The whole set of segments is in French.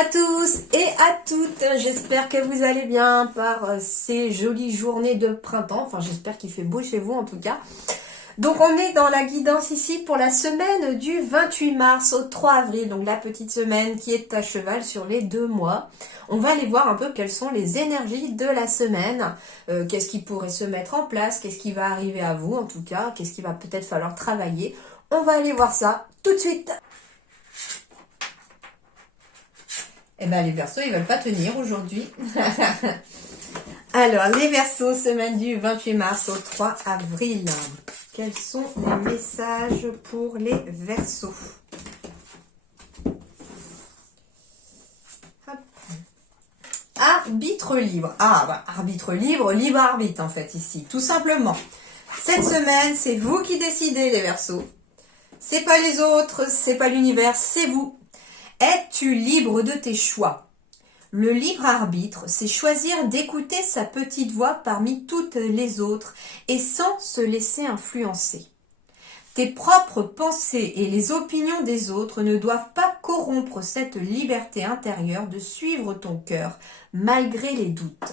à tous et à toutes, j'espère que vous allez bien par ces jolies journées de printemps, enfin j'espère qu'il fait beau chez vous en tout cas. Donc on est dans la guidance ici pour la semaine du 28 mars au 3 avril, donc la petite semaine qui est à cheval sur les 2 mois. On va aller voir un peu quelles sont les énergies de la semaine, qu'est-ce qui pourrait se mettre en place, qu'est-ce qui va arriver à vous en tout cas, qu'est-ce qu'il va peut-être falloir travailler. On va aller voir ça tout de suite. Eh bien, les Verseaux, ils veulent pas tenir aujourd'hui. Alors, les Verseaux, semaine du 28 mars au 3 avril. Quels sont les messages pour les Verseaux? Hop. Arbitre libre. Arbitre libre, libre arbitre en fait ici, tout simplement. Cette semaine, c'est vous qui décidez, les Verseaux. C'est pas les autres, c'est pas l'univers, c'est vous. Es-tu libre de tes choix? Le libre arbitre, c'est choisir d'écouter sa petite voix parmi toutes les autres et sans se laisser influencer. Tes propres pensées et les opinions des autres ne doivent pas corrompre cette liberté intérieure de suivre ton cœur malgré les doutes.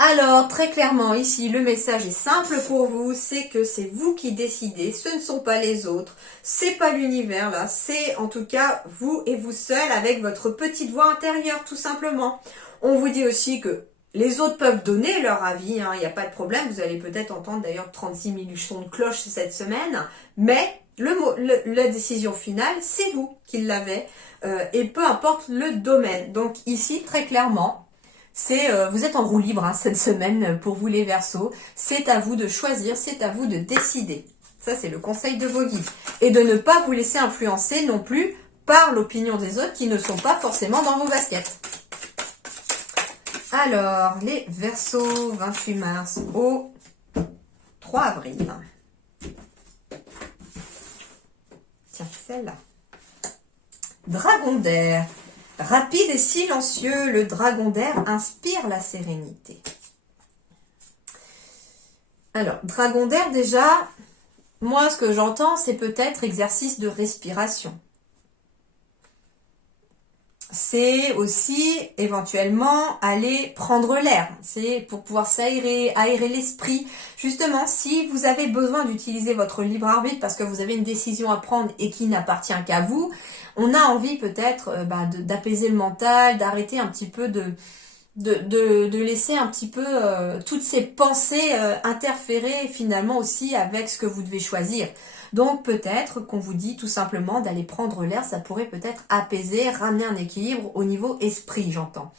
Alors, très clairement, ici, le message est simple pour vous, c'est que c'est vous qui décidez, ce ne sont pas les autres, c'est pas l'univers là, c'est en tout cas vous et vous seul avec votre petite voix intérieure, tout simplement. On vous dit aussi que les autres peuvent donner leur avis, il n'y a pas de problème, vous allez peut-être entendre d'ailleurs 36 000 sons de cloche cette semaine, mais la décision finale, c'est vous qui l'avez, et peu importe le domaine. Donc ici, très clairement, vous êtes en roue libre cette semaine pour vous les Verseaux. C'est à vous de choisir, c'est à vous de décider. Ça, c'est le conseil de vos guides. Et de ne pas vous laisser influencer non plus par l'opinion des autres qui ne sont pas forcément dans vos baskets. Alors, les Verseaux, 28 mars au 3 avril. Tiens, celle-là. Dragon d'air. Rapide et silencieux, le dragon d'air inspire la sérénité. Alors, dragon d'air, déjà, moi, ce que j'entends, c'est peut-être exercice de respiration. C'est aussi, éventuellement, aller prendre l'air. C'est pour pouvoir s'aérer, aérer l'esprit. Justement, si vous avez besoin d'utiliser votre libre arbitre parce que vous avez une décision à prendre et qui n'appartient qu'à vous, on a envie peut-être d'apaiser le mental, d'arrêter un petit peu de laisser un petit peu toutes ces pensées interférer finalement aussi avec ce que vous devez choisir. Donc peut-être qu'on vous dit tout simplement d'aller prendre l'air, ça pourrait peut-être apaiser, ramener un équilibre au niveau esprit, j'entends.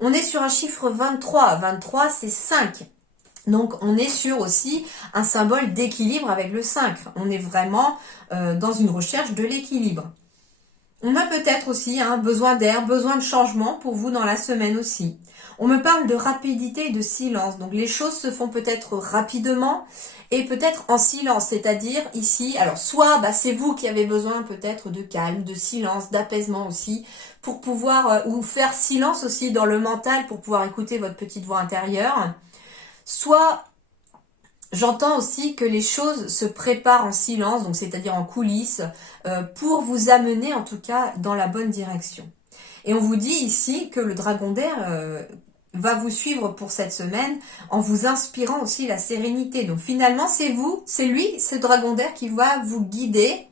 On est sur un chiffre 23, 23 c'est 5. Donc on est sur aussi un symbole d'équilibre avec le 5. On est vraiment dans une recherche de l'équilibre. On a peut-être aussi besoin d'air, besoin de changement pour vous dans la semaine aussi. On me parle de rapidité et de silence. Donc les choses se font peut-être rapidement et peut-être en silence. C'est-à-dire ici, alors soit c'est vous qui avez besoin peut-être de calme, de silence, d'apaisement aussi, pour pouvoir, ou faire silence aussi dans le mental pour pouvoir écouter votre petite voix intérieure. Soit j'entends aussi que les choses se préparent en silence, donc c'est-à-dire en coulisses, pour vous amener en tout cas dans la bonne direction. Et on vous dit ici que le dragon d'air va vous suivre pour cette semaine en vous inspirant aussi la sérénité. Donc finalement, c'est vous, c'est lui, ce dragon d'air qui va vous guider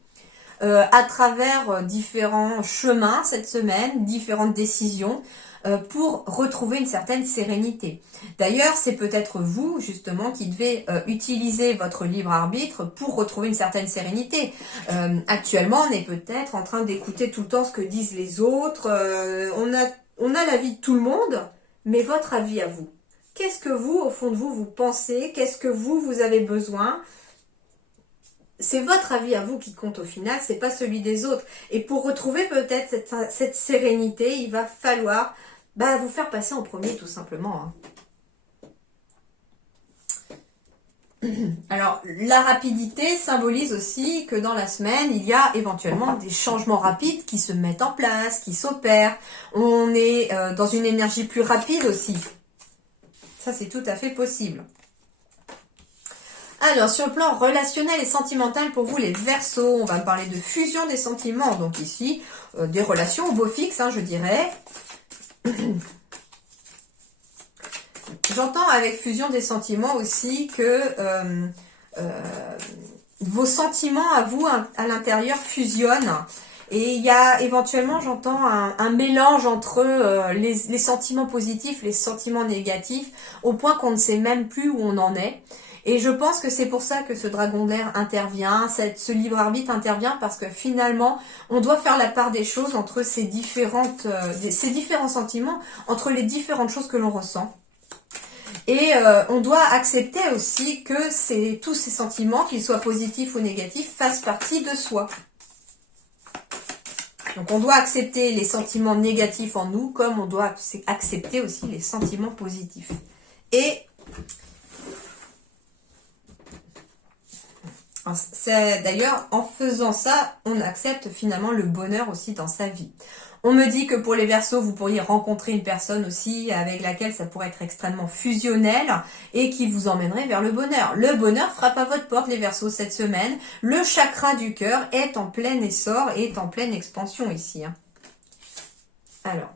à travers différents chemins cette semaine, différentes décisions, pour retrouver une certaine sérénité. D'ailleurs, c'est peut-être vous, justement, qui devez utiliser votre libre arbitre pour retrouver une certaine sérénité. Actuellement, on est peut-être en train d'écouter tout le temps ce que disent les autres. On a l'avis de tout le monde, mais votre avis à vous. Qu'est-ce que vous, au fond de vous, vous pensez? Qu'est-ce que vous avez besoin? C'est votre avis à vous qui compte au final, c'est pas celui des autres. Et pour retrouver peut-être cette sérénité, il va falloir vous faire passer en premier tout simplement. Alors, la rapidité symbolise aussi que dans la semaine, il y a éventuellement des changements rapides qui se mettent en place, qui s'opèrent. On est dans une énergie plus rapide aussi. Ça, c'est tout à fait possible. Alors, sur le plan relationnel et sentimental, pour vous, les Verseaux, on va parler de fusion des sentiments. Donc ici, des relations au beau fixe, hein, je dirais. J'entends avec fusion des sentiments aussi que vos sentiments à vous, à l'intérieur, fusionnent. Et il y a éventuellement, j'entends, un mélange entre les sentiments positifs, les sentiments négatifs, au point qu'on ne sait même plus où on en est. Et je pense que c'est pour ça que ce dragon d'air intervient, ce libre arbitre intervient, parce que finalement, on doit faire la part des choses entre ces différents sentiments, entre les différentes choses que l'on ressent. Et on doit accepter aussi que tous ces sentiments, qu'ils soient positifs ou négatifs, fassent partie de soi. Donc on doit accepter les sentiments négatifs en nous, comme on doit accepter aussi les sentiments positifs. Et c'est d'ailleurs, en faisant ça, on accepte finalement le bonheur aussi dans sa vie. On me dit que pour les Verseaux, vous pourriez rencontrer une personne aussi avec laquelle ça pourrait être extrêmement fusionnel et qui vous emmènerait vers le bonheur. Le bonheur frappe à votre porte, les Verseaux, cette semaine. Le chakra du cœur est en plein essor et est en pleine expansion ici. Alors...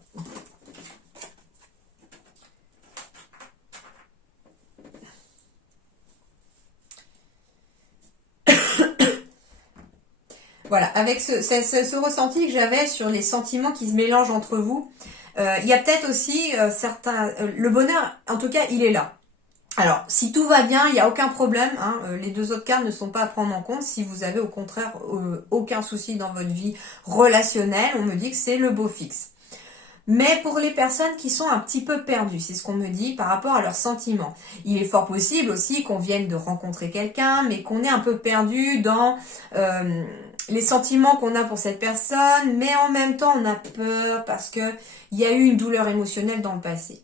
Voilà, avec ce ressenti que j'avais sur les sentiments qui se mélangent entre vous, il y a peut-être aussi le bonheur, en tout cas, il est là. Alors, si tout va bien, il n'y a aucun problème, hein, les deux autres cartes ne sont pas à prendre en compte. Si vous avez au contraire aucun souci dans votre vie relationnelle, on me dit que c'est le beau fixe. Mais pour les personnes qui sont un petit peu perdues, c'est ce qu'on me dit par rapport à leurs sentiments. Il est fort possible aussi qu'on vienne de rencontrer quelqu'un, mais qu'on est un peu perdu dans les sentiments qu'on a pour cette personne, mais en même temps on a peur parce qu'il y a eu une douleur émotionnelle dans le passé.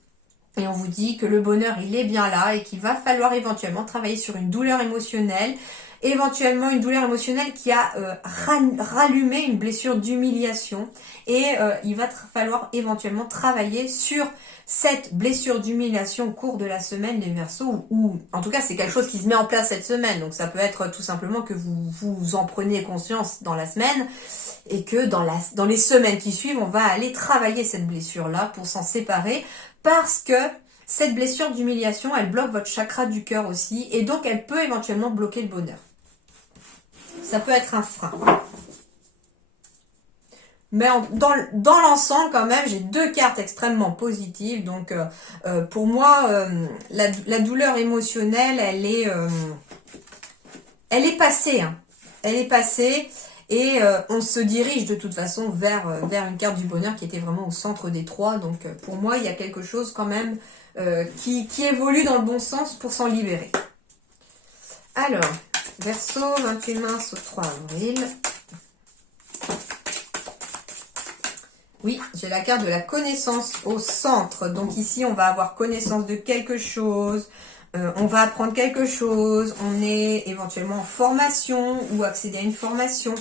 Et on vous dit que le bonheur, il est bien là et qu'il va falloir éventuellement travailler sur une douleur émotionnelle, éventuellement une douleur émotionnelle qui a rallumé une blessure d'humiliation. Et il va falloir éventuellement travailler sur cette blessure d'humiliation au cours de la semaine, les Verseaux, ou en tout cas c'est quelque chose qui se met en place cette semaine. Donc ça peut être tout simplement que vous en preniez conscience dans la semaine et que dans les semaines qui suivent, on va aller travailler cette blessure-là pour s'en séparer. Parce que cette blessure d'humiliation, elle bloque votre chakra du cœur aussi, et donc elle peut éventuellement bloquer le bonheur. Ça peut être un frein. Mais dans l'ensemble, quand même, j'ai deux cartes extrêmement positives. Donc, pour moi, la douleur émotionnelle, elle est passée. Hein. Elle est passée. Et on se dirige de toute façon vers une carte du bonheur qui était vraiment au centre des trois. Donc pour moi, il y a quelque chose quand même qui évolue dans le bon sens pour s'en libérer. Alors, Verseau, 28 mars au 3 avril. Oui, j'ai la carte de la connaissance au centre. Donc ici, on va avoir connaissance de quelque chose. On va apprendre quelque chose. On est éventuellement en formation ou accéder à une formation.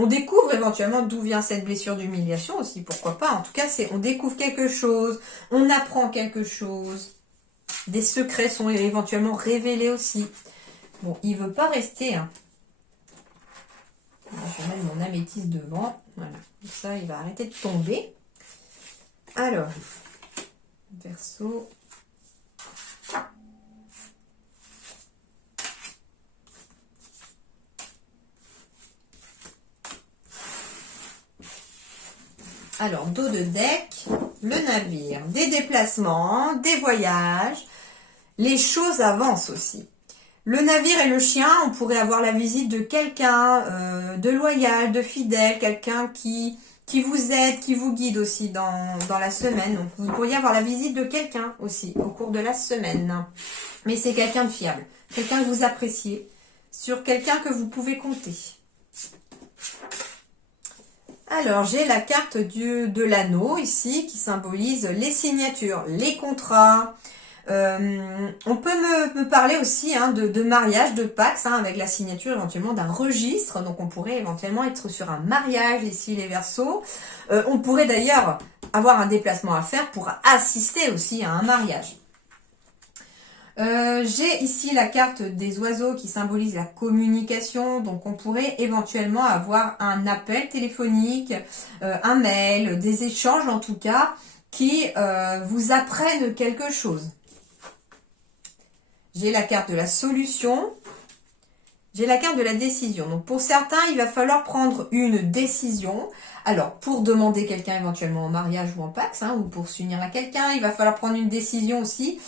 On découvre éventuellement d'où vient cette blessure d'humiliation aussi, pourquoi pas. En tout cas, on découvre quelque chose, on apprend quelque chose. Des secrets sont éventuellement révélés aussi. Bon, il ne veut pas rester. Hein. Je vais mettre mon améthyste devant. Voilà, comme ça, il va arrêter de tomber. Alors, Verseau. Alors, dos de deck, le navire, des déplacements, des voyages, les choses avancent aussi. Le navire et le chien, on pourrait avoir la visite de quelqu'un de loyal, de fidèle, quelqu'un qui vous aide, qui vous guide aussi dans la semaine. Donc, vous pourriez avoir la visite de quelqu'un aussi au cours de la semaine. Mais c'est quelqu'un de fiable, quelqu'un que vous appréciez, sur quelqu'un que vous pouvez compter. Alors, j'ai la carte de l'anneau ici qui symbolise les signatures, les contrats. On peut me parler aussi hein, de mariage, de Pax, hein, avec la signature éventuellement d'un registre. Donc, on pourrait éventuellement être sur un mariage ici, les Verseaux. On pourrait d'ailleurs avoir un déplacement à faire pour assister aussi à un mariage. J'ai ici la carte des oiseaux qui symbolise la communication. Donc, on pourrait éventuellement avoir un appel téléphonique, un mail, des échanges en tout cas, qui vous apprennent quelque chose. J'ai la carte de la solution. J'ai la carte de la décision. Donc, pour certains, il va falloir prendre une décision. Alors, pour demander quelqu'un éventuellement en mariage ou en Pacs, ou pour s'unir à quelqu'un, il va falloir prendre une décision aussi.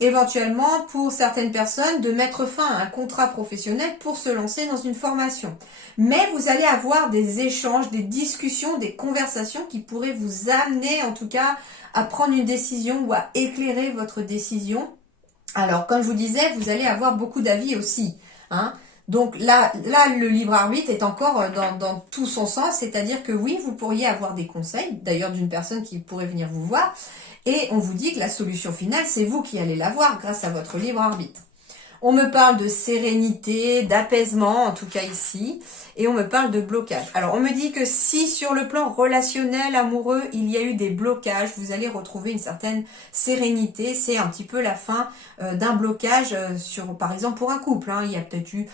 Éventuellement, pour certaines personnes, de mettre fin à un contrat professionnel pour se lancer dans une formation. Mais vous allez avoir des échanges, des discussions, des conversations qui pourraient vous amener, en tout cas, à prendre une décision ou à éclairer votre décision. Alors, comme je vous disais, vous allez avoir beaucoup d'avis aussi. Donc là, le libre arbitre est encore dans tout son sens, c'est-à-dire que oui, vous pourriez avoir des conseils, d'ailleurs d'une personne qui pourrait venir vous voir, et on vous dit que la solution finale, c'est vous qui allez l'avoir grâce à votre libre arbitre. On me parle de sérénité, d'apaisement, en tout cas ici, et on me parle de blocage. Alors, on me dit que si sur le plan relationnel, amoureux, il y a eu des blocages, vous allez retrouver une certaine sérénité. C'est un petit peu la fin d'un blocage par exemple, pour un couple. Il y a peut-être eu,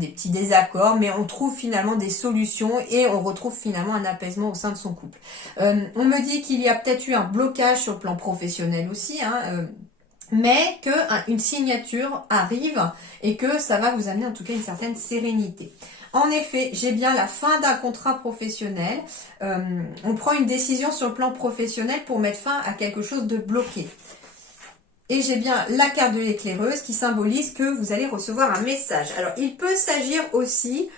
des petits désaccords, mais on trouve finalement des solutions et on retrouve finalement un apaisement au sein de son couple. On me dit qu'il y a peut-être eu un blocage sur le plan professionnel aussi, mais qu'une signature arrive et que ça va vous amener en tout cas une certaine sérénité. En effet, j'ai bien la fin d'un contrat professionnel. On prend une décision sur le plan professionnel pour mettre fin à quelque chose de bloqué. Et j'ai bien la carte de l'éclaireuse qui symbolise que vous allez recevoir un message. Alors, il peut s'agir aussi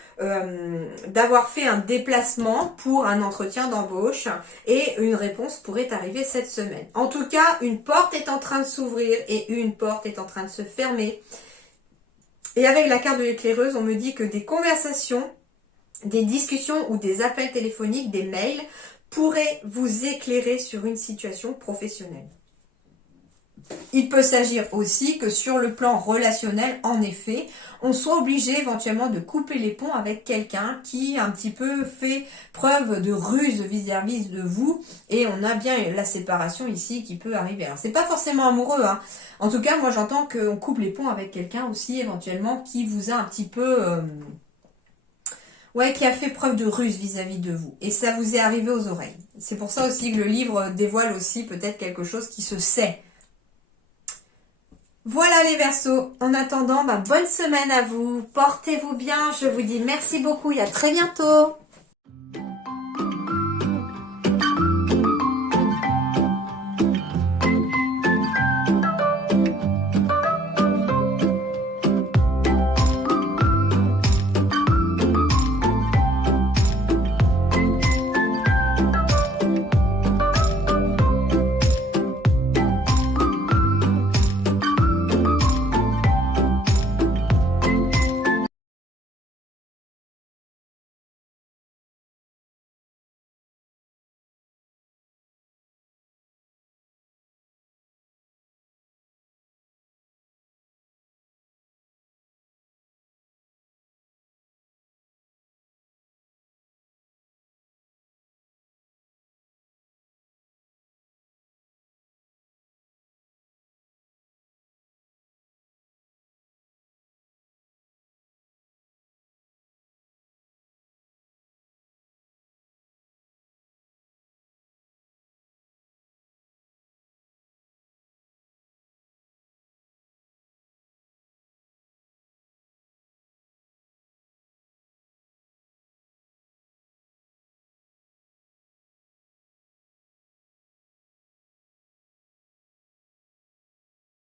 d'avoir fait un déplacement pour un entretien d'embauche et une réponse pourrait arriver cette semaine. En tout cas, une porte est en train de s'ouvrir et une porte est en train de se fermer. Et avec la carte de l'éclaireuse, on me dit que des conversations, des discussions ou des appels téléphoniques, des mails pourraient vous éclairer sur une situation professionnelle. Il peut s'agir aussi que sur le plan relationnel, en effet, on soit obligé éventuellement de couper les ponts avec quelqu'un qui un petit peu fait preuve de ruse vis-à-vis de vous et on a bien la séparation ici qui peut arriver. Alors c'est pas forcément amoureux, En tout cas, moi j'entends qu'on coupe les ponts avec quelqu'un aussi éventuellement qui vous a un petit peu... qui a fait preuve de ruse vis-à-vis de vous. Et ça vous est arrivé aux oreilles. C'est pour ça aussi que le livre dévoile aussi peut-être quelque chose qui se sait. Voilà les Verseaux. En attendant, bonne semaine à vous. Portez-vous bien. Je vous dis merci beaucoup et à très bientôt.